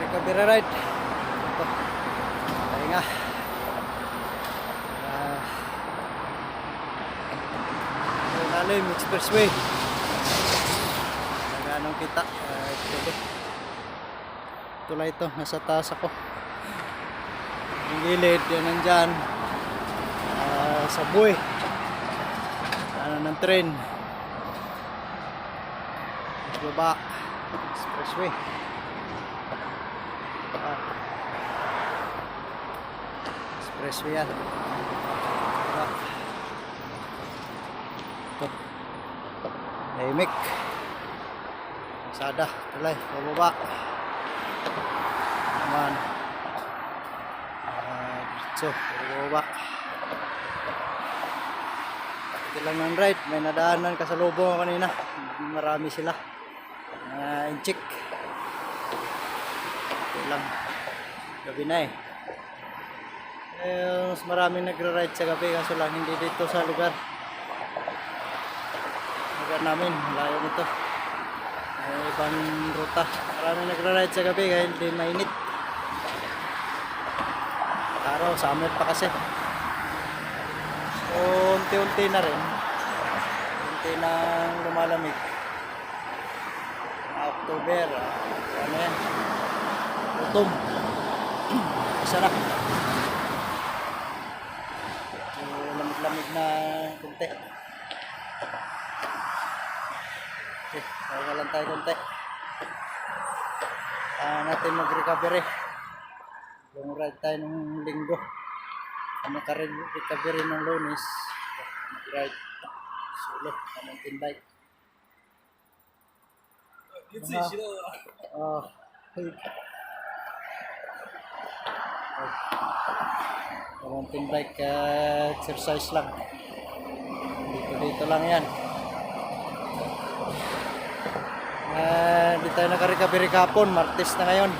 recovery ride. Ito. Pahinga. Lalim expressway. Anong kita. Ito lang ito. Nasa taas ako. Yung gilid. Yan nandyan. Subway. Ng train. Baba. Expressway. Expressway yan. Ito. Lemik. Sada. Tulay. Pababa. Naman. So, pababa. Ito lang ng ride. May nadaanan kasalubong kanina. Marami sila. Inchik. Ito lang. Gabi na eh. Mas maraming nagra-ride sa gabi kaso lang hindi dito sa lugar namin, malayo nito. May ibang ruta. Maraming nagra-ride sa gabi kaya hindi mainit. Araw, summer pa kasi. So, unti-unti na rin. Unti nang lumalamig. October, ano yan? Autumn. Isa na. Lamig na kunti. Okay, kaya lang tayo kunti. Natin mag-recovery. Yung ride tayo ng linggo. Naka-recovery ng Lunes. Mag-ride. Solo. Mountain bike. Mountain bike exercise lang. Dito lang yan. Di tayo naka-recovery kapon. Martes na ngayon.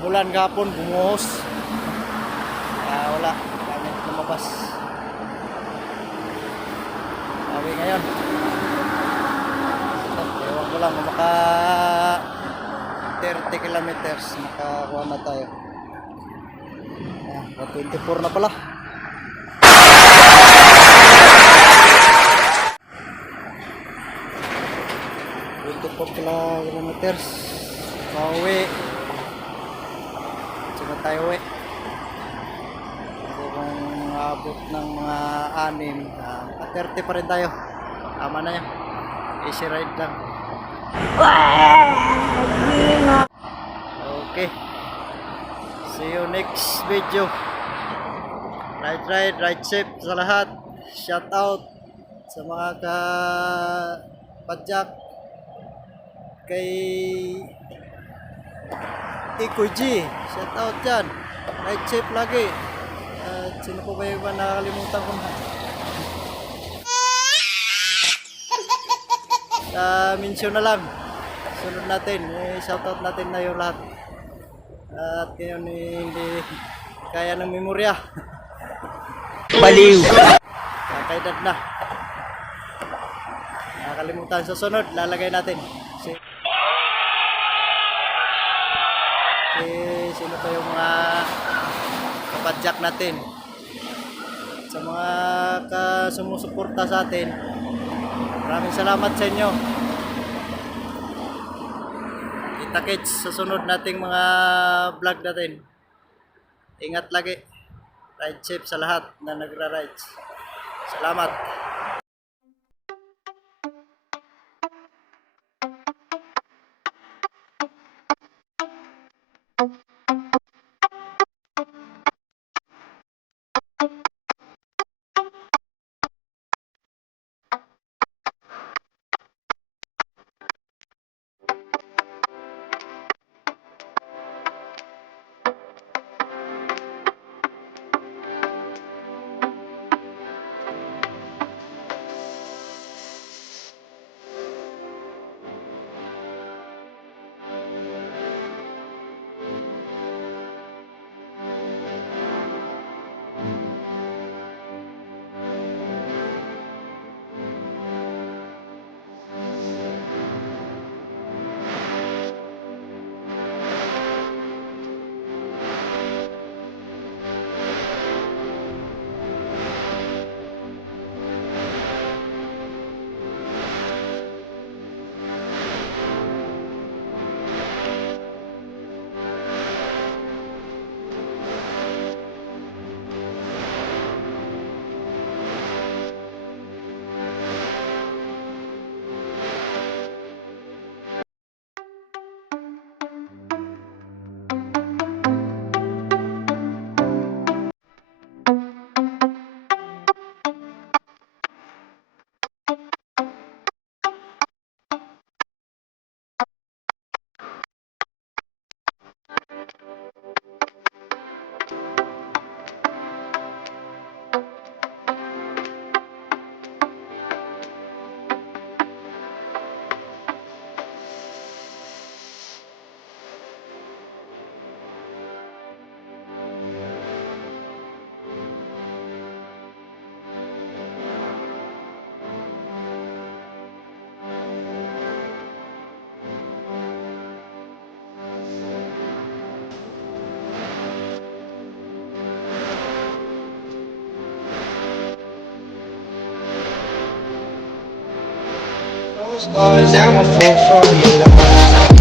Umulan kapon, bumuhos. Wala. Gamit lumabas. Awi ngayon. Ewan ko lang, maka 30 kilometers. Makakuha na tayo. 24 na pala. Kilometers. Pauwi. Sino tayo uwi? Kung abot ng mga 6, 30 pa rin tayo. Tama na yan. Easy ride lang. Okay. See you next video. Ride safe sa lahat. Shout out sa mga kapadyak kay Iko G. Shout out dyan. Ride safe lagi. Sino po ba yung nakakalimutan ko na? Mention na lang. Sunod natin. Shout out natin na yung lahat. At ngayon hindi kaya ng memorya. Baliw. Kakaedad na. Nakakalimutan sa sunod. Lalagay natin. Sino pa yung mga kapadyak natin. Sa mga sumusuporta sa atin. Maraming salamat sa inyo. Kita-kits sa sunod nating mga vlog natin. Ingat lagi. Ride safe sa lahat na nagra-ride. Salamat. Cause I'm a fool for your love.